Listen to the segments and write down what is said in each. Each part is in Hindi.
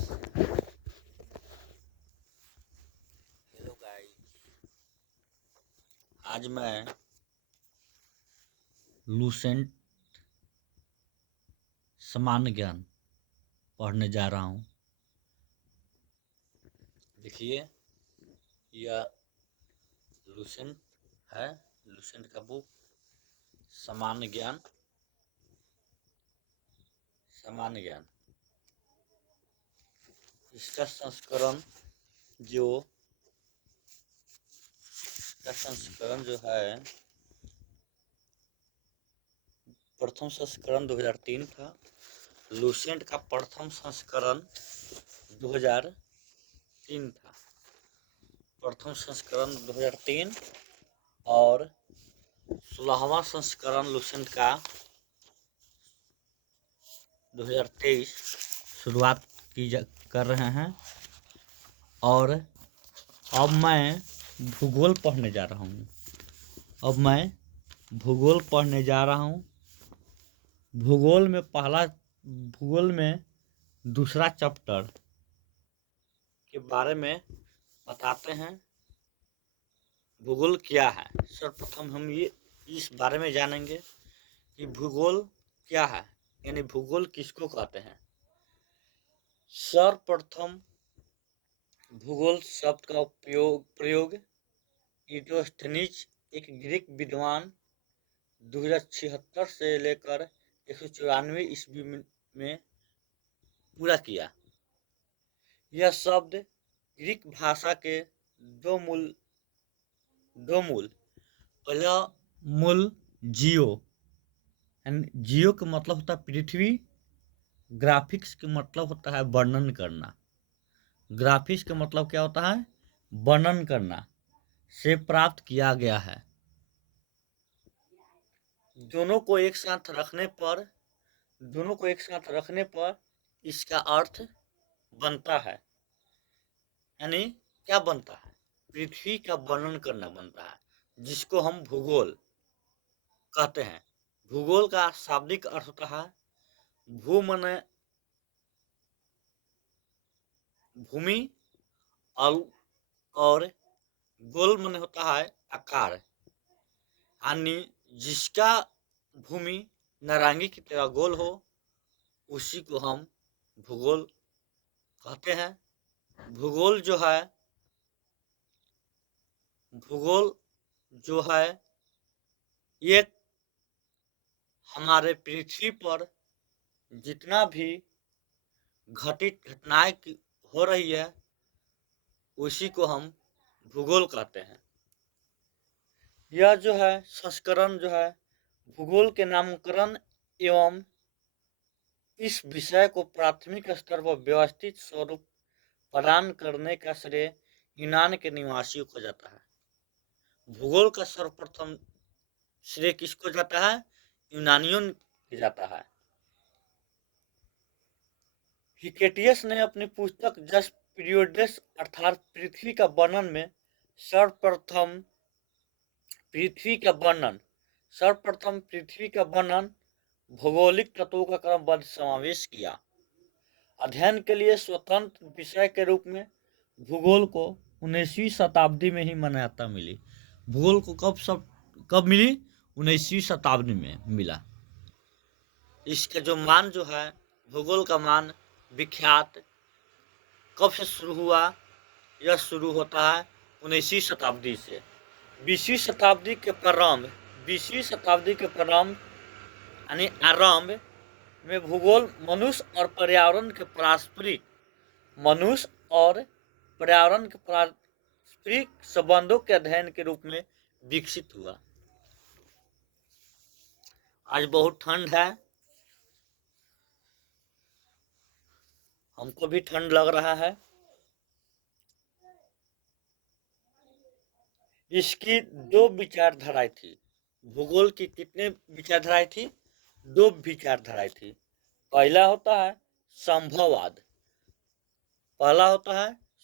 हेलो गाइस, आज मैं लूसेंट सामान्य ज्ञान पढ़ने जा रहा हूँ। देखिए, यह लूसेंट है, लूसेंट का बुक सामान्य ज्ञान। इसका संस्करण जो है, प्रथम संस्करण 2003 था। लूसेंट का प्रथम संस्करण 2003 था। प्रथम संस्करण 2003 और 16वां संस्करण लूसेंट का 2023 शुरुआत कर रहे हैं। और अब मैं भूगोल पढ़ने जा रहा हूँ। भूगोल में दूसरा चैप्टर के बारे में बताते हैं। भूगोल क्या है? सर्वप्रथम हम इस बारे में जानेंगे कि भूगोल क्या है, यानी भूगोल किसको कहते हैं। सर्वप्रथम भूगोल शब्द का प्रयोग इराटोस्थेनीज, एक ग्रीक विद्वान, 2076 से लेकर 194 ईस्वी में पूरा किया। यह शब्द ग्रीक भाषा के दो मूल पहला मूल जियो का मतलब होता है पृथ्वी, ग्राफिक्स का मतलब होता है वर्णन करना। ग्राफिक्स का मतलब क्या होता है? वर्णन करना से प्राप्त किया गया है। दोनों को एक साथ रखने पर इसका अर्थ बनता है, यानी क्या बनता है? पृथ्वी का वर्णन करना बनता है, जिसको हम भूगोल कहते हैं। भूगोल का शाब्दिक अर्थ होता है भू माने भूमि और गोल माने होता है आकार, यानी जिसका भूमि नारंगी की तरह गोल हो, उसी को हम भूगोल कहते हैं। भूगोल जो है ये हमारे पृथ्वी पर जितना भी घटित घटनाएं हो रही है, उसी को हम भूगोल कहते हैं। यह जो है संस्करण जो है भूगोल के नामकरण एवं इस विषय को प्राथमिक स्तर पर व्यवस्थित स्वरूप प्रदान करने का श्रेय यूनान के निवासियों को जाता है। भूगोल का सर्वप्रथम श्रेय किसको जाता है? यूनानियों को जाता है। हिकेटियस ने अपनी पुस्तक जस पीरियोडस अर्थात पृथ्वी का वर्णन में सर्वप्रथम पृथ्वी का वर्णन भौगोलिक तत्वों का क्रमबद्ध समावेश किया। अध्ययन के लिए स्वतंत्र विषय के रूप में भूगोल को 19वीं शताब्दी में ही मान्यता मिली। भूगोल को कब मिली? 19वीं शताब्दी में मिला। इसका जो मान जो है, भूगोल का मान विख्यात कब से शुरू हुआ? यह शुरू होता है 19वीं शताब्दी से। 20वीं शताब्दी के प्रारंभ यानी आरंभ में भूगोल मनुष्य और पर्यावरण के पारस्परिक संबंधों के अध्ययन के रूप में विकसित हुआ। आज बहुत ठंड है, हमको भी ठंड लग रहा है। इसकी दो विचारधाराएं थी। भूगोल की कितने विचारधाराएं थी? 2 विचारधाराएं थी। पहला होता है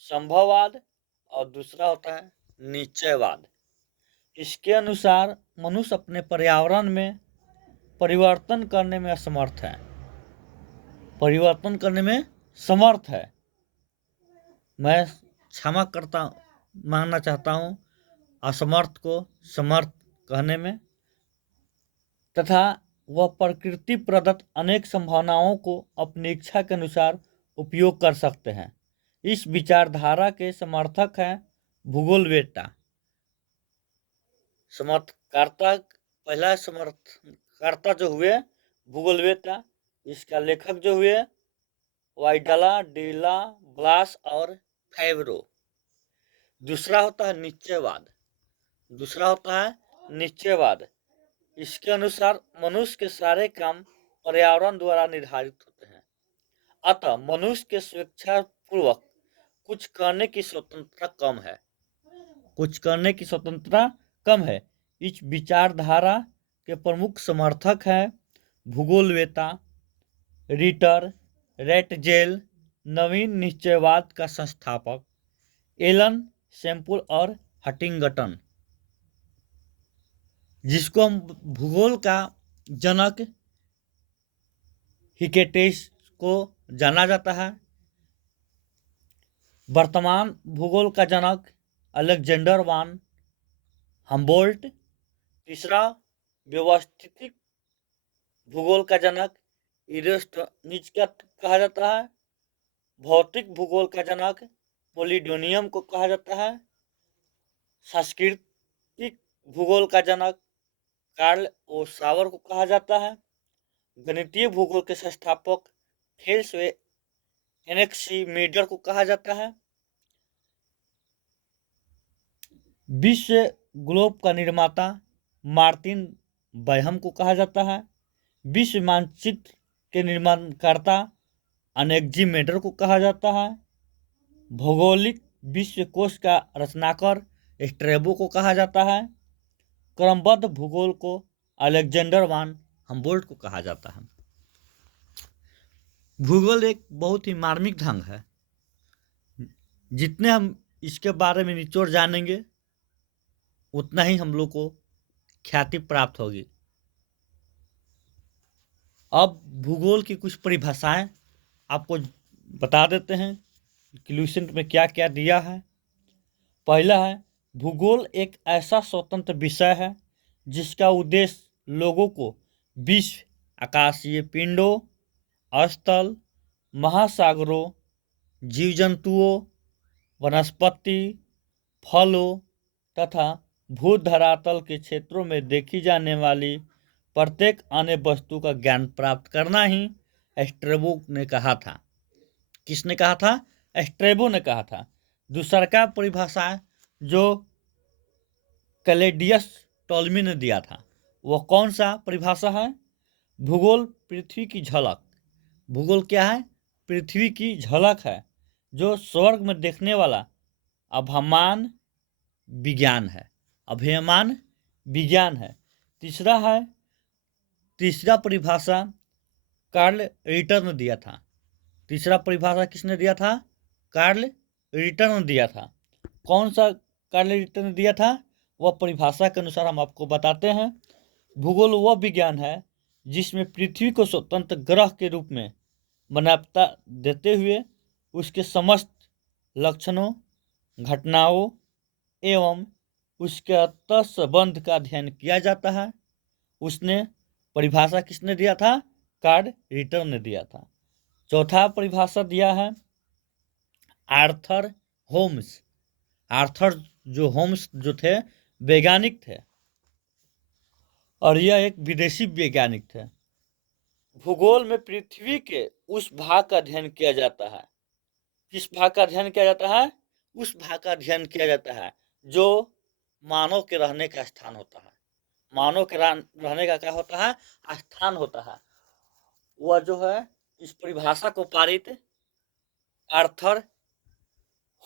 संभववाद और दूसरा होता है निश्चयवाद। इसके अनुसार मनुष्य अपने पर्यावरण में परिवर्तन करने में समर्थ है। मैं क्षमा करता मांगना चाहता हूँ असमर्थ को समर्थ कहने में, तथा वह प्रकृति प्रदत्त अनेक संभावनाओं को अपनी इच्छा के अनुसार उपयोग कर सकते हैं। इस विचारधारा के समर्थक हैं भूगोलवेत्ता। समर्थकर्ता, पहला समर्थकर्ता जो हुए भूगोलवेत्ता, इसका लेखक जो हुए वाइडला, डीला, ब्लास और फैवरो। दूसरा होता है निश्चयवाद। इसके अनुसार मनुष्य के सारे काम पर्यावरण द्वारा निर्धारित होते हैं, अतः मनुष्य के स्वेच्छापूर्वक कुछ करने की स्वतंत्रता कम है। इस विचारधारा के प्रमुख समर्थक हैं भूगोलवेत्ता रिटर रेटजेल, नवीन निश्चयवाद का संस्थापक एलन सैम्पल और हटिंगटन, जिसको हम भूगोल का जनक हिकेटेस को जाना जाता है। वर्तमान भूगोल का जनक अलेक्जेंडर वान हम्बोल्ट। तीसरा व्यवस्थित भूगोल का जनक इरेस्टोनिज कहा जाता है। भौतिक भूगोल का जनक पोलिडोनियम को कहा जाता है। सांस्कृतिक भूगोल का जनक कार्ल ओ सावर को कहा जाता है। गणितीय भूगोल के संस्थापक फेल्स व एनेक्सिमीडर को कहा जाता है। विश्व ग्लोब का निर्माता मार्टिन बैहम को कहा जाता है। विश्व मानचित्र के निर्माणकर्ता अनेक्सिमीडर को कहा जाता है। भौगोलिक विश्व कोश का रचनाकार स्ट्रैबो को कहा जाता है। क्रमबद्ध भूगोल को अलेक्जेंडर वान हम्बोल्ट को कहा जाता है। भूगोल एक बहुत ही मार्मिक ढंग है। जितने हम इसके बारे में निचोड़ जानेंगे उतना ही हम लोग को ख्याति प्राप्त होगी। अब भूगोल की कुछ परिभाषाएं आपको बता देते हैं क्वेश्चन में क्या क्या दिया है। पहला है, भूगोल एक ऐसा स्वतंत्र विषय है जिसका उद्देश्य लोगों को विश्व, आकाशीय पिंडों, स्थल, महासागरों, जीव जंतुओं, वनस्पति, फलों तथा भूधरातल के क्षेत्रों में देखी जाने वाली प्रत्येक अन्य वस्तु का ज्ञान प्राप्त करना ही स्ट्रैबो ने कहा था। किसने कहा था? स्ट्रैबो ने कहा था। दूसरा का परिभाषा जो कैलेडियस टॉलमी ने दिया था, वह कौन सा परिभाषा है? भूगोल पृथ्वी की झलक। भूगोल क्या है? पृथ्वी की झलक है, जो स्वर्ग में देखने वाला अभ्यमान विज्ञान है। तीसरा परिभाषा कार्ल रिटर ने दिया था। तीसरा परिभाषा किसने दिया था? कार्ल रिटर ने दिया था। कौन सा कार्ल रिटर ने दिया था? वह परिभाषा के अनुसार हम आपको बताते हैं। भूगोल वह विज्ञान है जिसमें पृथ्वी को स्वतंत्र ग्रह के रूप में मान्यता देते हुए उसके समस्त लक्षणों, घटनाओं एवं उसके अंतः संबंध का अध्ययन किया जाता है। उसने परिभाषा किसने दिया था? कार्ल रिटर ने दिया था। चौथा परिभाषा दिया है आर्थर होम्स। आर्थर होम्स जो थे वैज्ञानिक थे और यह एक विदेशी वैज्ञानिक थे। भूगोल में पृथ्वी के उस भाग का अध्ययन किया जाता है। किस भाग का अध्ययन किया जाता है? उस भाग का अध्ययन किया जाता है जो मानव के रहने का स्थान होता है। मानव के रहने का क्या होता है? स्थान होता है। वह जो है इस परिभाषा को पारित आर्थर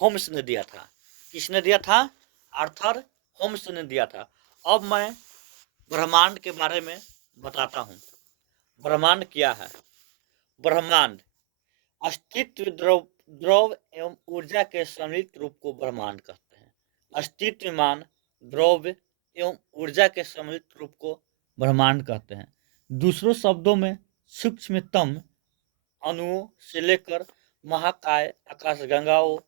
होम्स ने दिया था। किसने दिया था? आर्थर होम्स ने दिया था। अब मैं ब्रह्मांड के बारे में बताता हूँ। ब्रह्मांड क्या है? ब्रह्मांड अस्तित्व, द्रव एवं ऊर्जा के सम्मिलित रूप को ब्रह्मांड कहते हैं। अस्तित्वमान द्रव एवं ऊर्जा के सम्मिलित रूप को ब्रह्मांड कहते हैं। दूसरों शब्दों में सूक्ष्मतम अणुओं से लेकर महाकाय आकाशगंगाओं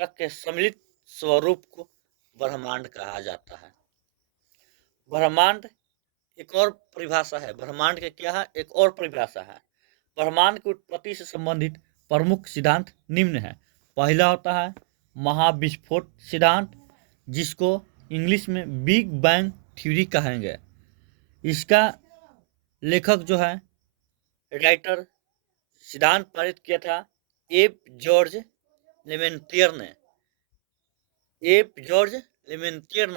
तक के सम्मिलित स्वरूप को ब्रह्मांड कहा जाता है। ब्रह्मांड एक और परिभाषा है, ब्रह्मांड के क्या है, एक और परिभाषा है। ब्रह्मांड की उत्पत्ति से संबंधित प्रमुख सिद्धांत निम्न है। पहला होता है महाविस्फोट सिद्धांत, जिसको इंग्लिश में बिग बैंग थ्योरी कहेंगे। इसका लेखक जो है, राइटर, सिद्धांत पारित किया था एफ जॉर्ज लेमेंटियर ने।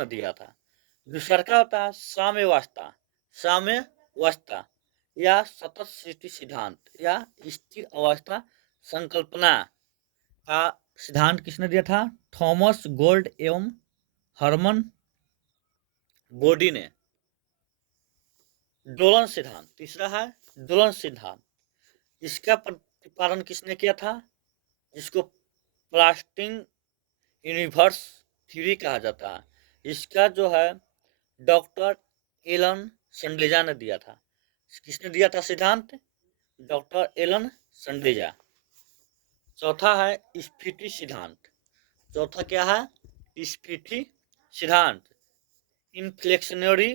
दिया था। दूसरा का होता है साम्यावस्था या सतत स्थिति सिद्धांत या स्थिर अवस्था संकल्पना का सिद्धांत किसने दिया था? थॉमस गोल्ड एवं हरमन बोडी ने। दोलन सिद्धांत, तीसरा है दोलन सिद्धांत। इसका प्रतिपादन किसने किया था? जिसको प्लास्टिंग यूनिवर्स थ्योरी कहा जाता है। इसका जो है डॉक्टर एलन संडेजा ने दिया था। किसने दिया था सिद्धांत? Doctor Allan Sandage. चौथा है स्फीति सिद्धांत। चौथा क्या है? स्फीति सिद्धांत, इन्फ्लेक्शनरी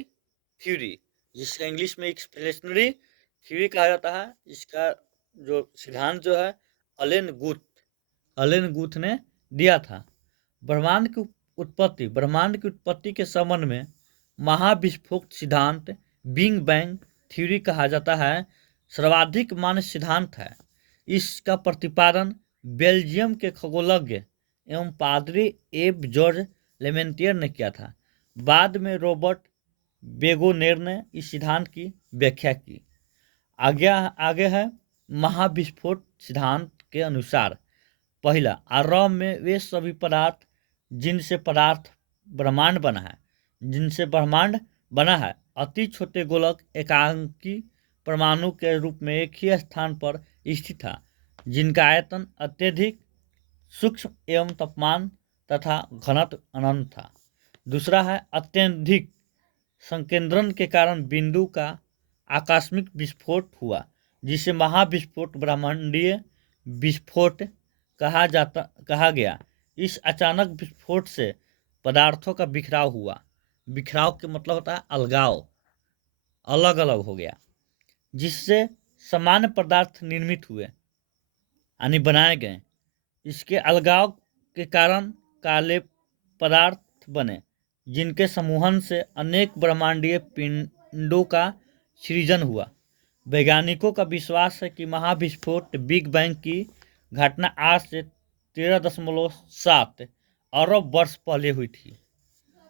थ्योरी, जिसका इंग्लिश में एक्सप्लेशनरी थ्योरी कहा जाता है। इसका जो सिद्धांत जो है अलेन गुथ ने दिया था। ब्रह्मांड की उत्पत्ति के संबंध में महाविस्फोट सिद्धांत, बिग बैंग थ्योरी कहा जाता है, सर्वाधिक मान्य सिद्धांत है। इसका प्रतिपादन बेल्जियम के खगोलज्ञ एवं पादरी एफ जॉर्ज लेमेंटियर ने किया था। बाद में रॉबर्ट बेगोनेर ने इस सिद्धांत की व्याख्या की। आगे है महाविस्फोट सिद्धांत के अनुसार, पहला, आरंभ में वे सभी पदार्थ जिनसे ब्रह्मांड बना है अति छोटे गोलक एकांकी परमाणु के रूप में एक ही स्थान पर स्थित था, जिनका आयतन अत्यधिक सूक्ष्म एवं तापमान तथा घनत्व अनंत था। दूसरा है अत्यधिक संकेंद्रण के कारण बिंदु का आकस्मिक विस्फोट हुआ, जिसे महाविस्फोट ब्रह्मांडीय विस्फोट कहा गया। इस अचानक विस्फोट से पदार्थों का बिखराव हुआ। बिखराव के मतलब होता है अलगाव, अलग अलग हो गया, जिससे सामान्य पदार्थ निर्मित हुए यानी बनाए गए। इसके अलगाव के कारण काले पदार्थ बने, जिनके समूहन से अनेक ब्रह्मांडीय पिंडों का सृजन हुआ। वैज्ञानिकों का विश्वास है कि महाविस्फोट बिग बैंग की घटना आज से 13.7 अरब वर्ष पहले हुई थी।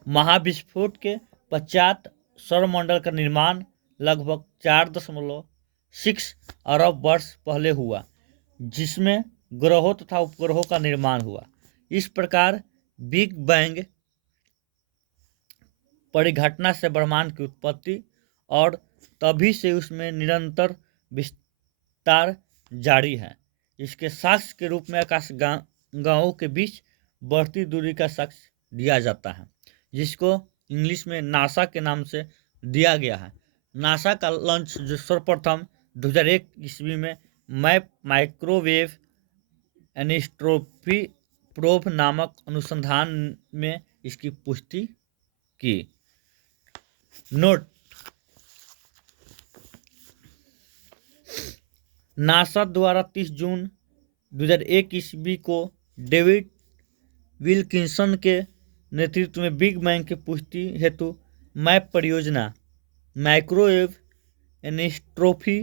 महाविस्फोट के पश्चात सौरमंडल का निर्माण लगभग 4.6 अरब वर्ष पहले हुआ, जिसमें ग्रहों तथा उपग्रहों का निर्माण हुआ। इस प्रकार बिग बैंग परिघटना से ब्रह्मांड की उत्पत्ति और तभी से उसमें निरंतर विस्तार जारी है। इसके साक्ष्य के रूप में आकाशगंगाओं के बीच बढ़ती दूरी का साक्ष्य दिया जाता है, जिसको इंग्लिश में नासा के नाम से दिया गया है। नासा का लॉन्च जो सर्वप्रथम 2001 ईस्वी में मैप माइक्रोवेव एनिस्ट्रोपी प्रोब नामक अनुसंधान में इसकी पुष्टि की। नोट, नासा द्वारा 30 जून 2001 ईस्वी को डेविड विल्किंसन के नेतृत्व में बिग बैंग की पुष्टि हेतु मैप परियोजना माइक्रोवेव एनिस्ट्रोपी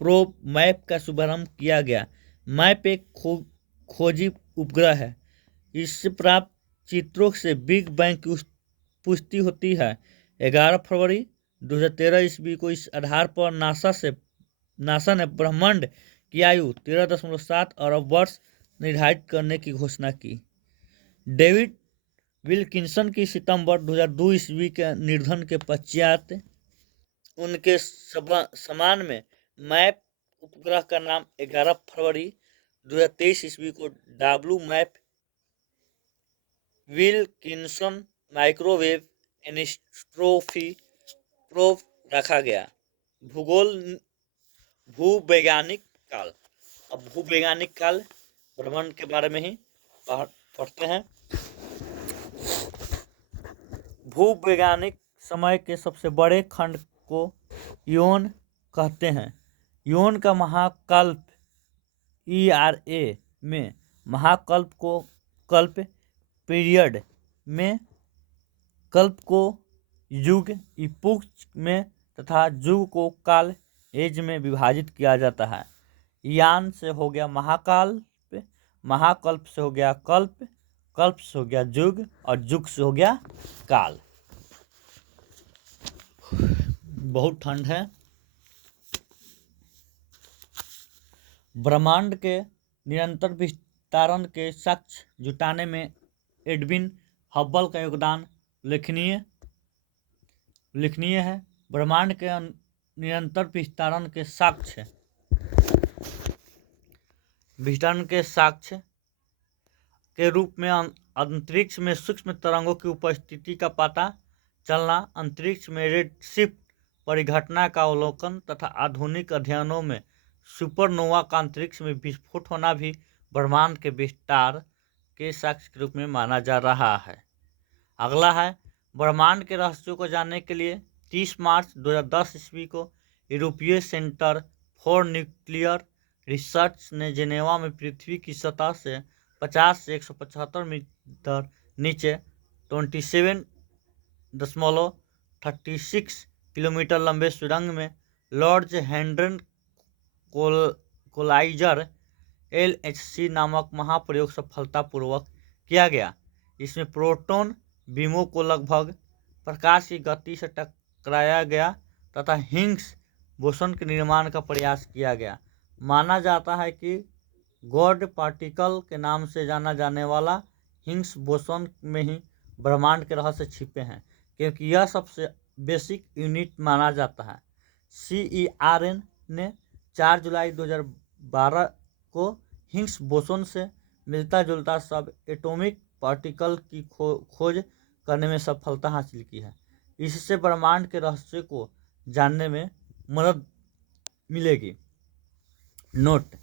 प्रोब मैप का शुभारंभ किया गया। मैप एक खोजी उपग्रह है। इससे प्राप्त चित्रों से बिग बैंग की पुष्टि होती है। 11 फरवरी 2013 ईस्वी को इस आधार पर नासा ने ब्रह्मांड की आयु 13.7 अरब वर्ष निर्धारित करने की घोषणा की। डेविड विल्किंसन की सितंबर 2002 ईस्वी के निधन के पश्चात उनके सम्मान में मैप उपग्रह का नाम 11 फरवरी 2023 ईस्वी को W MAP Wilkinson microwave anisotropy probe रखा गया। भूवैज्ञानिक काल। अब भूवैज्ञानिक काल ब्रह्मांड के बारे में ही पढ़ते हैं। भूवैज्ञानिक समय के सबसे बड़े खंड को इयोन कहते हैं। इयोन का महाकल्प ERA में महाकल्प को कल्प पीरियड में, कल्प को युग इपुक में तथा युग को काल एज में विभाजित किया जाता है। यान से हो गया महाकल्प, महाकल्प से हो गया कल्प, कल्प से हो गया युग और युग से हो गया काल। बहुत ठंड है। ब्रह्मांड के निरंतर विस्तारण के साक्ष्य जुटाने में एडविन हब्बल का योगदान उल्लेखनीय है। ब्रह्मांड के निरंतर विस्तारण के साक्ष्य के रूप में अंतरिक्ष में सूक्ष्म तरंगों की उपस्थिति का पता चलना, अंतरिक्ष में रेडशिफ्ट परिघटना का अवलोकन तथा आधुनिक अध्ययनों में सुपरनोवा का अंतरिक्ष में विस्फोट होना भी ब्रह्मांड के विस्तार के साक्ष्य के रूप में माना जा रहा है। अगला है, ब्रह्मांड के रहस्यों को जानने के लिए 30 मार्च 2010 ईस्वी को यूरोपीय सेंटर फॉर न्यूक्लियर रिसर्च ने जेनेवा में पृथ्वी की सतह से 50 से 175 मीटर नीचे 27.36 किलोमीटर लंबे सुरंग में लॉर्ड हैड्रन कोलाइजर LHC नामक महाप्रयोग सफलतापूर्वक किया गया। इसमें प्रोटॉन बीमों को लगभग प्रकाश की गति से टकराया गया तथा हिग्स बोसन के निर्माण का प्रयास किया गया। माना जाता है कि गॉड पार्टिकल के नाम से जाना जाने वाला हिग्स बोसन में ही ब्रह्मांड के रहस्य छिपे हैं, क्योंकि यह सबसे बेसिक यूनिट माना जाता है। CERN ने 4 जुलाई 2012 को हिग्स बोसन से मिलता जुलता सब एटॉमिक पार्टिकल की खोज करने में सफलता हासिल की है। इससे ब्रह्मांड के रहस्य को जानने में मदद मिलेगी। नोट: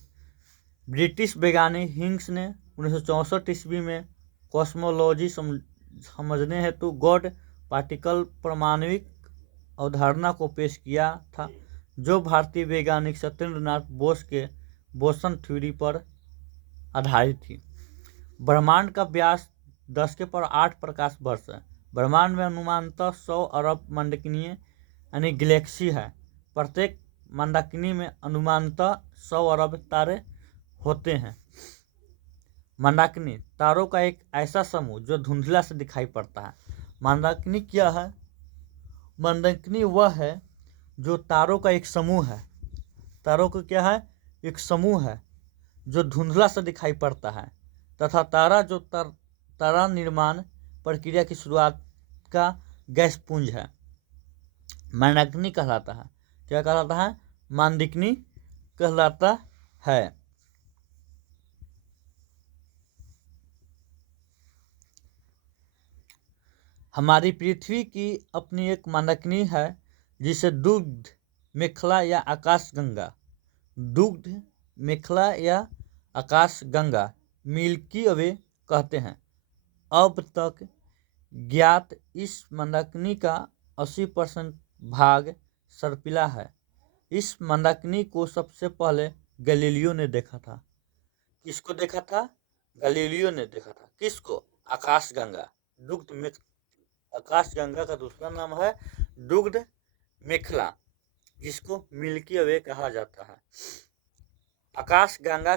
ब्रिटिश वैज्ञानिक हिग्स ने 1964 ईस्वी में कॉस्मोलॉजी समझने हेतु गॉड पार्टिकल परमाणुविक अवधारणा को पेश किया था, जो भारतीय वैज्ञानिक सत्येंद्रनाथ बोस के बोसन थ्योरी पर आधारित थी। ब्रह्मांड का व्यास 10⁸ प्रकाश वर्ष है। ब्रह्मांड में अनुमानतः 100 अरब मंडकिनीय यानी गैलेक्सी है। प्रत्येक मंडकिनी में अनुमानतः 100 अरब तारे होते हैं। मंडकिनी तारों का एक ऐसा समूह जो धुंधला से दिखाई पड़ता है। मंडकिनी क्या है? मंडकिनी वह है जो तारों का एक समूह है। तारों का क्या है? एक समूह है जो धुंधला से दिखाई पड़ता है तथा तारा जो तारा निर्माण प्रक्रिया की शुरुआत का गैस पुंज है, मंडकिनी कहलाता है। क्या कहलाता है? मंडकिनी कहलाता है। हमारी पृथ्वी की अपनी एक मंडकिनी है जिसे दुग्ध मेखला या आकाशगंगा मिल्की वे कहते हैं। अब तक ज्ञात इस मंडकिनी का 80% भाग सर्पिला है। इस मंडकिनी को सबसे पहले गैलीलियो ने देखा था। किसको देखा था? गैलीलियो ने देखा था। किसको? आकाशगंगा। आकाशगंगा का दूसरा नाम है दुग्ध मेखला, जिसको मिल्की वे कहा जाता है। आकाशगंगा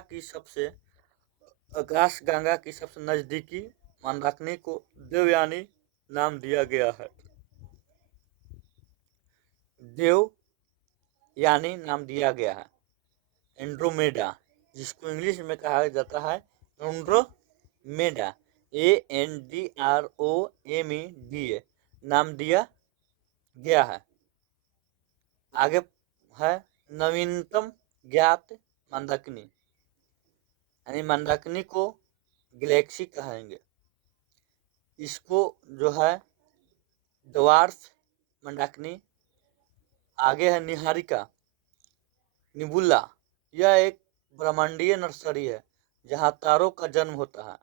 की सबसे नजदीकी मंडकिनी को देवयानी नाम दिया गया है। देवयानी नाम दिया गया है। एंड्रोमेडा, जिसको इंग्लिश में कहा जाता है एंड्रोमेडा, ANDROMEDA नाम दिया गया है। आगे है नवीनतम ज्ञात मंडकिनी, यानी मंडकिनी को गैलेक्सी कहेंगे। इसको जो है ड्वार्फ मंडकिनी। आगे है निहारिका निबुला। यह एक ब्रह्मांडीय नर्सरी है जहाँ तारों का जन्म होता है।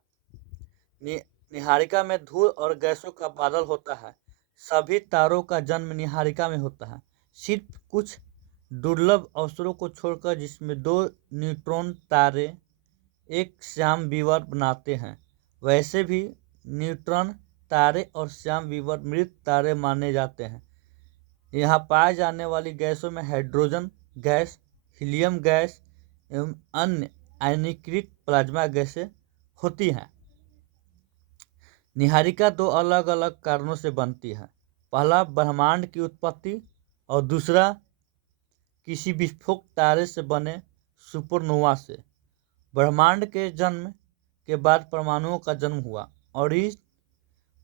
निहारिका में धूल और गैसों का बादल होता है। सभी तारों का जन्म निहारिका में होता है, सिर्फ कुछ दुर्लभ अवसरों को छोड़कर जिसमें दो न्यूट्रॉन तारे एक श्याम विवर बनाते हैं। वैसे भी न्यूट्रॉन तारे और श्याम विवर मृत तारे माने जाते हैं। यहाँ पाए जाने वाली गैसों में हाइड्रोजन गैस, हीलियम गैस एवं अन्य आयनीकृत प्लाज्मा गैसें होती हैं। निहारिका दो अलग अलग कारणों से बनती है। पहला ब्रह्मांड की उत्पत्ति और दूसरा किसी विस्फोट तारे से बने सुपरनोवा से। ब्रह्मांड के जन्म के बाद परमाणुओं का जन्म हुआ और इस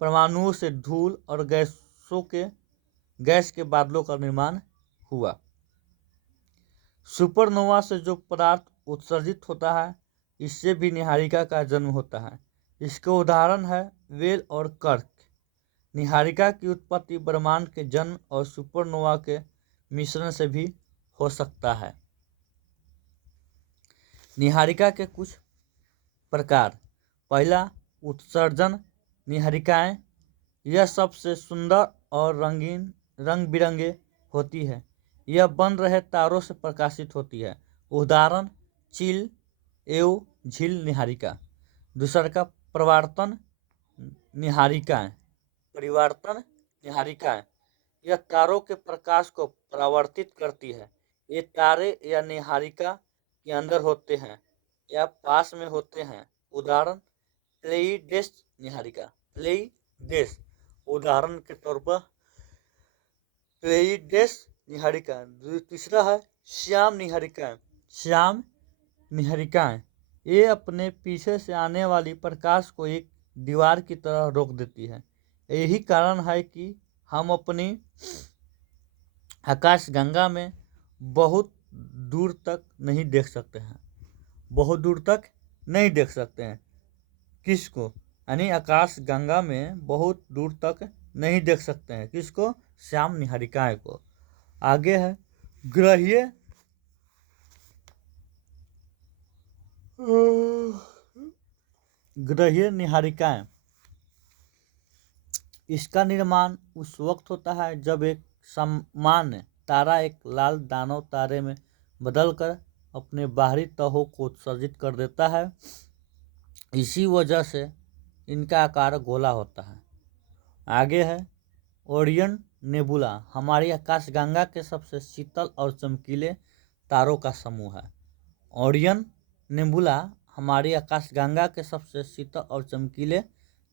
परमाणुओं से धूल और गैस के बादलों का निर्माण हुआ। सुपरनोवा से जो पदार्थ उत्सर्जित होता है, इससे भी निहारिका का जन्म होता है। इसके उदाहरण है वेल और कर्क। निहारिका की उत्पत्ति ब्रह्मांड के जन्म और सुपरनोवा के मिश्रण से भी हो सकता है। निहारिका के कुछ प्रकार। पहला, उत्सर्जन निहारिकाएं। यह सबसे सुंदर और रंग बिरंगे होती है। यह बन रहे तारों से प्रकाशित होती है। उदाहरण चिल एवं झील निहारिका। दूसरा का परिवर्तन निहारिकाएं। यह तारों के प्रकाश को परावर्तित करती है। ये तारे या निहारिका के अंदर होते हैं या पास में होते हैं। उदाहरण प्लेइडेस निहारिका। उदाहरण के तौर पर प्लेइडेस निहारिका। तीसरा है श्याम निहारिकाएं। ये अपने पीछे से आने वाली प्रकाश को एक दीवार की तरह रोक देती है। यही कारण है कि हम अपनी आकाशगंगा में बहुत दूर तक नहीं देख सकते हैं। किसको? यानी आकाशगंगा में बहुत दूर तक नहीं देख सकते हैं। किसको? श्याम निहारिकाएं को। आगे है ग्रहीय निहारिकाएं। इसका निर्माण उस वक्त होता है जब एक सामान्य तारा एक लाल दानव तारे में बदलकर अपने बाहरी तहों को उत्सर्जित कर देता है। इसी वजह से इनका आकार गोला होता है। आगे है ओरियन नेबुला। हमारी आकाशगंगा के सबसे शीतल और चमकीले तारों का समूह है। ओरियन नेबुला हमारी आकाशगंगा के सबसे शीतल और चमकीले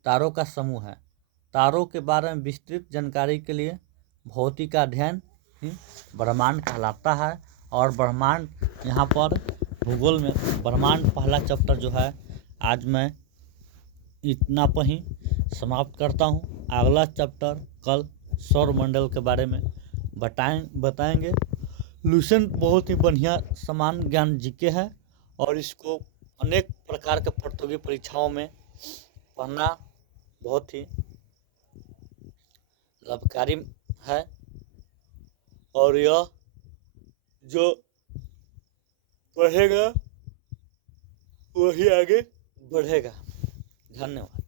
तारों का समूह है। तारों के बारे में विस्तृत जानकारी के लिए भौतिकी का अध्ययन ही ब्रह्मांड कहलाता है। और ब्रह्मांड, यहाँ पर भूगोल में ब्रह्मांड पहला चैप्टर जो है आज मैं इतना पर ही समाप्त करता हूँ। अगला चैप्टर कल सौरमंडल के बारे में बताएंगे। लूसेंट बहुत ही बढ़िया समान ज्ञान जीके है और इसको अनेक प्रकार के प्रतियोगी परीक्षाओं में पढ़ना बहुत ही लाभकारी है और यह जो पढ़ेगा वही आगे बढ़ेगा। धन्यवाद।